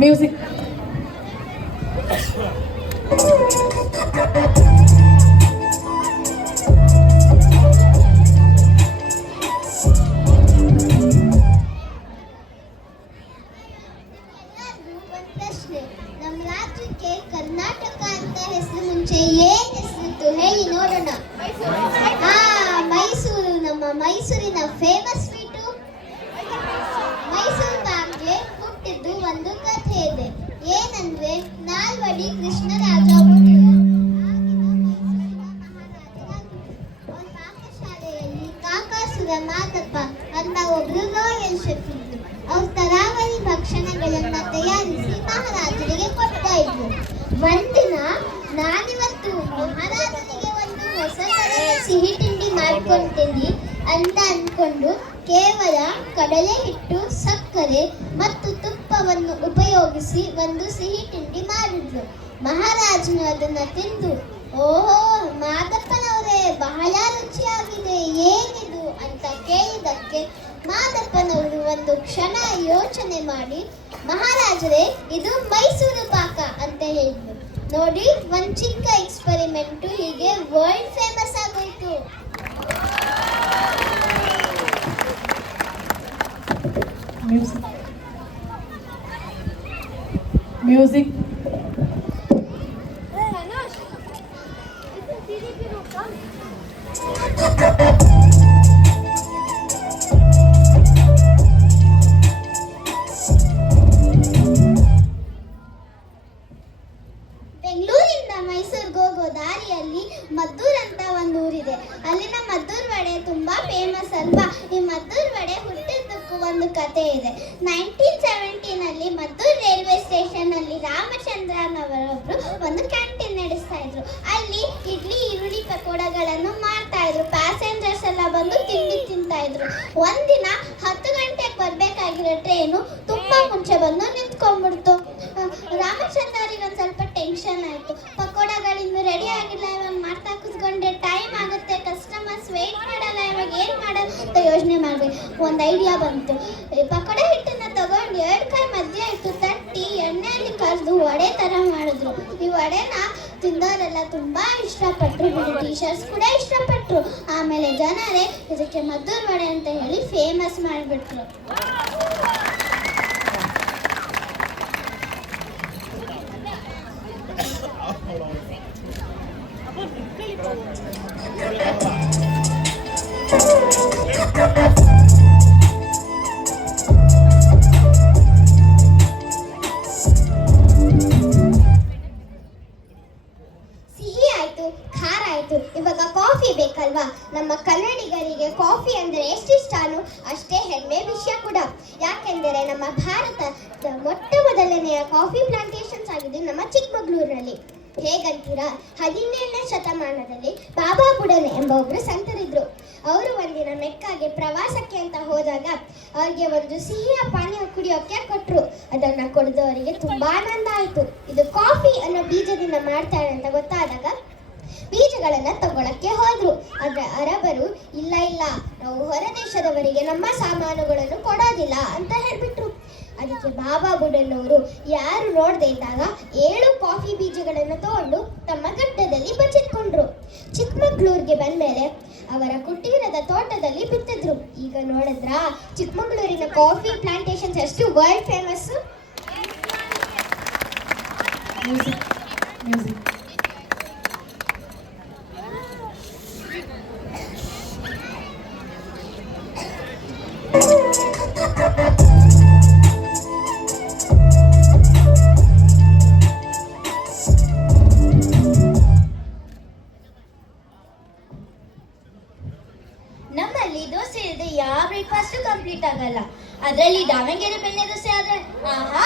Music. ನಮ್ಮ ರಾಜ್ಯಕ್ಕೆ ಕರ್ನಾಟಕ ಅಂತ ಹೆಸರು ಮುಂಚೆ ಏನ್ ಹೆಸರಿತ್ತು ಹೇಳಿ ನೋಡೋಣ. ಮೈಸೂರು. ನಮ್ಮ ಮೈಸೂರಿನ ಫೇಮಸ್ ಸ್ವೀಟು ಮೈಸೂರು ಪಾಕ್ಗೆ ಹುಟ್ಟಿದ್ದು ಒಂದು ಕಥೆ ಇದೆ. ಏನಂದ್ರೆ ನಾಲ್ವಡಿ ಕೃಷ್ಣರಾಜ ಪಾಕಶಾಲೆಯಲ್ಲಿ ಕಾಕಾಸುರ ಮಾದಪ್ಪ ಅಂತ ಒಬ್ರು ರಾಯಲ್ ಶೆಫ್ ಇದ್ರು. ಅವ್ರ ತರಾವರಿ ಭಕ್ಷಣಗಳನ್ನ ತಯಾರಿಸಿ ಮಹಾರಾಜರಿಗೆ ಕೊಡ್ತಾ ಇದ್ರು. ಒಂದಿನ ನಾನಿವತ್ತು ಮಹಾರಾಜನಿಗೆ ಒಂದು ಹೊಸ ತರದ ಸಿಹಿ ತಿಂಡಿ ಮಾಡ್ಕೊಳ್ತೀನಿ ಅಂತ ಅಂದ್ಕೊಂಡು ಕೇವಲ ಕಡಲೆ ಹಿಟ್ಟು, ಸಕ್ಕರೆ ಮತ್ತು ತುಪ್ಪವನ್ನು ಉಪಯೋಗಿಸಿ ಒಂದು ಸಿಹಿ ತಿಂಡಿ ಮಾಡಿದ್ರು. ಮಹಾರಾಜನು ಅದನ್ನ ತಿಂದು, ಓಹೋ ಮಾದಪ್ಪನವರೇ, ಬಹಳ ರುಚಿಯಾಗಿದೆ, ಏನಿದು ಅಂತ ಕೇಳಿದಕ್ಕೆ ಮಾದಪ್ಪನವರು ಒಂದು ಕ್ಷಣ ಯೋಚನೆ ಮಾಡಿ, ಮಹಾರಾಜರೇ ಇದು ಮೈಸೂರು ಪಾಕ ಅಂತ ಹೇಳಿದ್ರು. ನೋಡಿ, ಒಂದು ಚಿಕ್ಕ ಎಕ್ಸ್ಪೆರಿಮೆಂಟು ಹೀಗೆ ವರ್ಲ್ಡ್ ಫೇಮಸ್ ಆಗೋಯ್ತು. ಮ್ಯೂಸಿಕ್. ಬೆಂಗಳೂರಿಂದ ಮೈಸೂರಿಗೆ ಹೋಗೋ ದಾರಿಯಲ್ಲಿ ಮದ್ದೂರ್ ಅಂತ ಒಂದು ಊರಿದೆ. ಅಲ್ಲಿನ ಮದ್ದೂರ್ ವಡೆ ತುಂಬಾ ಫೇಮಸ್ ಅಲ್ವಾ. ಈ ಮದ್ದೂರ್ ವಡೆ ಹುಟ್ಟಿದ್ದಕ್ಕೂ ಒಂದು ಕತೆ ಇದೆ. 1970ನಲ್ಲಿ ಮದ್ದೂರ್ ರೈಲ್ವೆ ಸ್ಟೇಷನ್ ಅಲ್ಲಿ ರಾಮಚಂದ್ರನವರೊಬ್ರು ಒಂದು ಕ್ಯಾಂಟೀನ್ ನಡೆಸ್ತಾ ಇದ್ರು. ಅಲ್ಲಿ ಇಡ್ಲಿ, ಈರುಳ್ಳಿ ಪಕೋಡಗಳನ್ನು ಮಾಡ್ತಾ ಇದ್ರು. ಪ್ಯಾಸೆಂಜರ್ಸ್ ಎಲ್ಲ ಬಂದು ತಿಂಡಿ ತಿಂತಾ ಇದ್ರು. ಒಂದಿನ 10 ಗಂಟೆಗೆ ಬರ್ಬೇಕಾಗಿರೋ ಟ್ರೈನು ತುಂಬಾ ಮುಂಚೆ ಬಂದು ನಿಂತ್ಕೊಂಡ್ಬಿಡ್ತು. ರಾಮಚಂದ್ರರಿಗೆ ಒಂದು ಸ್ವಲ್ಪ ಟೆನ್ಷನ್ ಆಯ್ತು. ಪಕೋಡಗಳಿಂದ ರೆಡಿ ಆಗಿಲ್ಲ, ಇವಾಗ ಮಾಡ್ತಾ ಕೂತ್ಕೊಂಡ್ರೆ ಟೈಮ್ ಆಗುತ್ತೆ, ಕಸ್ಟಮರ್ಸ್ ವೇಟ್ ಮಾಡಲ್ಲ, ಇವಾಗ ಏನ್ ಮಾಡೋದು ಅಂತ ಯೋಚನೆ ಮಾಡ್ಬೇಕು. ಒಂದು ಐಡಿಯಾ ಬಂತು. ಪಕೋಡ ಹಿಟ್ಟನ್ನ ತಗೊಂಡು 2 ಕೈ ಮಧ್ಯ ಇಟ್ಟು ತಟ್ಟಿ ಎಣ್ಣೆಯಲ್ಲಿ ಕರೆದು ವಡೆ ತರ ಮಾಡಿದ್ರು. ಈ ವಡೆನ ತಿಂದವರೆಲ್ಲ ತುಂಬಾ ಇಷ್ಟಪಟ್ರು, ಟೀಚರ್ಸ್ ಕೂಡ ಇಷ್ಟಪಟ್ರು. ಆಮೇಲೆ ಜನರೇ ಇದಕ್ಕೆ ಮದ್ದೂರ್ ವಡೆ ಅಂತ ಹೇಳಿ ಫೇಮಸ್ ಮಾಡಿಬಿಟ್ರು. ಸಿಹಿ ಆಯ್ತು, ಖಾರ ಆಯ್ತು, ಇವಾಗ ಕಾಫಿ ಬೇಕಲ್ವಾ. ನಮ್ಮ ಕನ್ನಡಿಗರಿಗೆ ಕಾಫಿ ಅಂದರೆ ಎಷ್ಟಿಷ್ಟನೋ ಅಷ್ಟೇ ಹೆಮ್ಮೆ ವಿಷಯ ಕೂಡ. ಯಾಕೆಂದರೆ ನಮ್ಮ ಭಾರತದ ಮೊಟ್ಟ ಮೊದಲನೆಯ ಕಾಫಿ ಪ್ಲಾಂಟೇಶನ್ಸ್ ಆಗಿದೆ ನಮ್ಮ ಚಿಕ್ಕಮಗಳೂರಿನಲ್ಲಿ. ಹೇಗಂತೀರಾ, 17ನೇ ಶತಮಾನದಲ್ಲಿ ಬಾಬಾ ಬುಡನ್ ಎಂಬ ಒಬ್ರು ಸಂತರಿದ್ರು. ಅವರು ಒಂದಿನ ಮೆಕ್ಕಾಗೆ ಪ್ರವಾಸಕ್ಕೆ ಅಂತ ಹೋದಾಗ ಅವ್ರಿಗೆ ಒಂದು ಸಿಹಿಯ ಪಾನೀಯ ಕುಡಿಯೋಕೆ ಕೊಟ್ಟರು. ಅದನ್ನ ಕುಡಿದವರಿಗೆ ತುಂಬಾ ಆನಂದ ಆಯ್ತು. ಇದು ಕಾಫಿ ಅನ್ನೋ ಬೀಜದಿಂದ ಮಾಡ್ತಾರೆ ಅಂತ ಗೊತ್ತಾದಾಗ ಬೀಜಗಳನ್ನ ತಗೊಳಕ್ಕೆ ಹೋದ್ರು. ಆದ್ರೆ ಅರಬರು ಇಲ್ಲ ಇಲ್ಲ, ನಾವು ಹೊರ ದೇಶದವರಿಗೆ ನಮ್ಮ ಸಾಮಾನುಗಳನ್ನು ಕೊಡೋದಿಲ್ಲ ಅಂತ ಹೇಳ್ಬಿಟ್ರು. ಅದಕ್ಕೆ ಬಾಬಾ ಬುಡನ್ ಅವರು ಯಾರು ನೋಡದೆ ಇದ್ದಾಗ 7 ಕಾಫಿ ಬೀಜಗಳನ್ನು ತಗೊಂಡು ತಮ್ಮ ಗಡ್ಡದಲ್ಲಿ ಬಚ್ಚಿಟ್ಕೊಂಡ್ರು. ಚಿಕ್ಕಮಗಳೂರಿಗೆ ಬಂದ್ಮೇಲೆ ಅವರ ಕುಟೀರದ ತೋಟದಲ್ಲಿ ಬಿತ್ತಿದ್ರು. ಈಗ ನೋಡಿದ್ರ ಚಿಕ್ಕಮಗಳೂರಿನ ಕಾಫಿ ಪ್ಲಾಂಟೇಶನ್ಸ್ ಎಷ್ಟು ವರ್ಲ್ಡ್ ಫೇಮಸ್. ನಮ್ಮಲ್ಲಿ ದೋಸೆ ಇಲ್ಲದೆ ಯಾವ ಬ್ರೇಕ್ಫಾಸ್ಟ್ ಕಂಪ್ಲೀಟ್ ಆಗಲ್ಲ. ಅದರಲ್ಲಿ ದಾವಣಗೆರೆ ಬೆಣ್ಣೆ ದೋಸೆ ಆದ್ರೆ ಆಹಾ,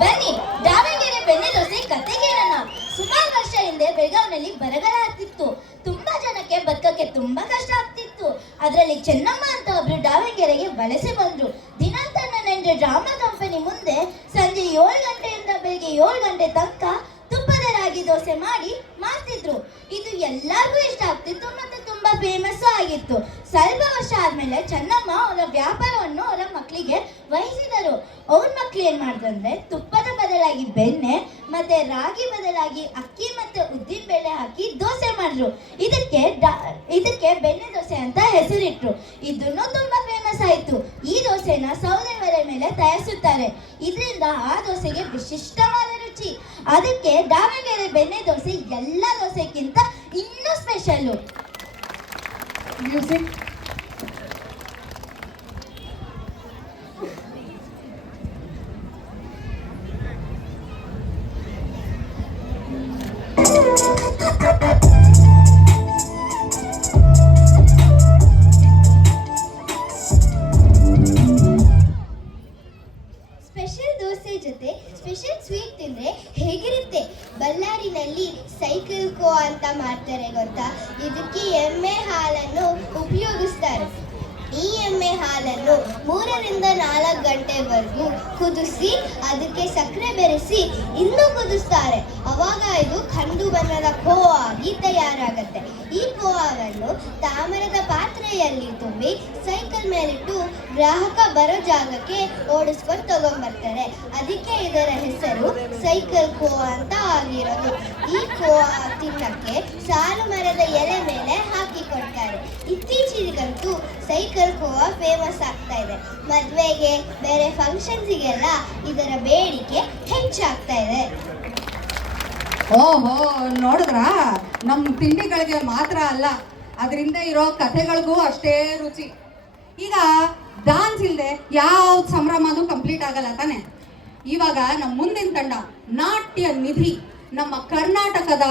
ಬನ್ನಿ ದಾವಣಗೆರೆ ಬೆಣ್ಣೆ ದೋಸೆ ಕತೆಗೇಳೋಣ. ಸುಮಾರು ವರ್ಷ ಹಿಂದೆ ಬೆಳಗಾವಿನಲ್ಲಿ ಬರಗಾಲ ಆಗ್ತಿತ್ತು. ತುಂಬಾ ಜನಕ್ಕೆ ಬದುಕಕ್ಕೆ ತುಂಬಾ ಕಷ್ಟ ಆಗ್ತಿತ್ತು. ಅದರಲ್ಲಿ ಚೆನ್ನಮ್ಮ ಅಂತ ಒಬ್ರು ದಾವಣಗೆರೆಗೆ ವಲಸೆ ಬಂದ್ರು. ದಿನಾಂತನ ನೆಂದ್ರೆ ಡ್ರಾಮಾ ಕಂಪನಿ ಮುಂದೆ ಸಂಜೆ 7 ಗಂಟೆಯಿಂದ ಬೆಳಿಗ್ಗೆ 7 ಗಂಟೆ ತನಕ ತುಪ್ಪದ ರಾಗಿ ದೋಸೆ ಮಾಡಿ ಮಾರ್ತಿದ್ರು. ಇದು ಎಲ್ಲರಿಗೂ ಇಷ್ಟ ಆಗ್ತಿತ್ತು ಮತ್ತೆ ತುಂಬಾ ಫೇಮಸ್ ಆಗಿತ್ತು. ಸ್ವಲ್ಪ ವರ್ಷ ಆದ್ಮೇಲೆ ಚೆನ್ನಮ್ಮ ಅವರ ವ್ಯಾಪಾರವನ್ನು ಅವರ ಮಕ್ಕಳಿಗೆ ವಹಿಸಿದರು. ಅವ್ರ ಮಕ್ಳು ಏನ್ ಮಾಡಿದ್ರಂದ್ರೆ ತುಪ್ಪದ ಬದಲ ಬದಲಾಗಿ ಬೆಣ್ಣೆ ಮತ್ತೆ ರಾಗಿ ಬದಲಾಗಿ ಅಕ್ಕಿ ಮತ್ತೆ ಉದ್ದಿನ ಬೇಳೆ ಹಾಕಿ ದೋಸೆ ಮಾಡಿದ್ರು. ಇದಕ್ಕೆ ಬೆಣ್ಣೆ ದೋಸೆ ಅಂತ ಹೆಸರಿಟ್ರು. ಇದನ್ನು ತುಂಬಾ ಫೇಮಸ್ ಆಯಿತು. ಈ ದೋಸೆನ ಸೌದೆ ಒಲೆ ಮೇಲೆ ತಯಾರಿಸುತ್ತಾರೆ. ಇದರಿಂದ ಆ ದೋಸೆಗೆ ವಿಶಿಷ್ಟವಾದ ರುಚಿ. ಅದಕ್ಕೆ ದಾವಣಗೆರೆ ಬೆಣ್ಣೆ ದೋಸೆ ಎಲ್ಲ ದೋಸೆಗಿಂತ ಇನ್ನೂ ಸ್ಪೆಷಲ್ಲು. ಮ್ಯೂಸಿಕ್. ಸ್ಪೆಷಲ್ ದೋಸೆ ಜೊತೆ ಸ್ಪೆಷಲ್ ಸ್ವೀಟ್ ತಿಂದ್ರೆ ಹೇಗಿರುತ್ತೆ? ಬಳ್ಳಾರಿನಲ್ಲಿ ಸೈಕಲ್ ಕೋ ಅಂತ ಮಾಡ್ತಾರೆ ಗೊತ್ತಾ? ಇದಕ್ಕೆ ಎಮ್ಮೆ ಹಾಲನ್ನು ಉಪಯೋಗಿಸ್ತಾರೆ. ಈ ಎಮ್ಮೆ ಹಾಲನ್ನು 3 ರಿಂದ 4 ಗಂಟೆವರೆಗೂ ಕುದಿಸಿ ಅದಕ್ಕೆ ಸಕ್ಕರೆ ಬೆರೆಸಿ ಇನ್ನೂ ಕುದಿಸ್ತಾರೆ. ಅವಾಗ ಇದು ಕಂದು ಬಣ್ಣದ ಖೋವಾ ಆಗಿ ತಯಾರಾಗತ್ತೆ. ಈ ಖೋವಾವನ್ನು ತಾಮ್ರದ ಪಾತ್ರೆಯಲ್ಲಿ ತುಂಬಿ ಸೈಕಲ್ ಮೇಲಿಟ್ಟು ಗ್ರಾಹಕ ಬರೋ ಜಾಗಕ್ಕೆ ಓಡಿಸ್ಕೊಂಡು ತಗೊಂಡ್ಬರ್ತಾರೆ. ಅದಕ್ಕೆ ಇದರ ಹೆಸರು ಸೈಕಲ್ ಖೋವಾ ಅಂತ ಆಗಿರೋದು. ಈ ಖೋವಾ ತಿನ್ನಕ್ಕೆ ಸಾಲು ಮರದ ಎಲೆ ಮೇಲೆ ಹಾಕಿ ಕೊಡ್ತಾರೆ. ಇತ್ತೀಚೆಗಂತೂ ಸೈಕಲ್ ಖೋವಾ ಫೇಮಸ್ ಆಗ್ತಾ ಇದೆ. ಮದುವೆಗೆ ಬೇರೆ ಫಂಕ್ಷನ್ಸಿಗೆಲ್ಲ ಇದರ ಬೇಡಿಕೆ ಹೆಚ್ಚಾಗ್ತಾ ಇದೆ. ಓಹೋ, ನೋಡಿದ್ರಾ? ನಮ್ಮ ತಿಂಡಿಗಳಿಗೆ ಮಾತ್ರ ಅಲ್ಲ, ಅದರಿಂದ ಇರೋ ಕಥೆಗಳಿಗೂ ಅಷ್ಟೇ ರುಚಿ. ಈಗ ಡಾನ್ಸ್ ಇಲ್ಲದೆ ಯಾವ ಸಂಭ್ರಮನೂ ಕಂಪ್ಲೀಟ್ ಆಗಲ್ಲ ತಾನೆ. ಇವಾಗ ನಮ್ಮ ಮುಂದಿನ ತಂಡ ನಾಟ್ಯ ನಿಧಿ ನಮ್ಮ ಕರ್ನಾಟಕದ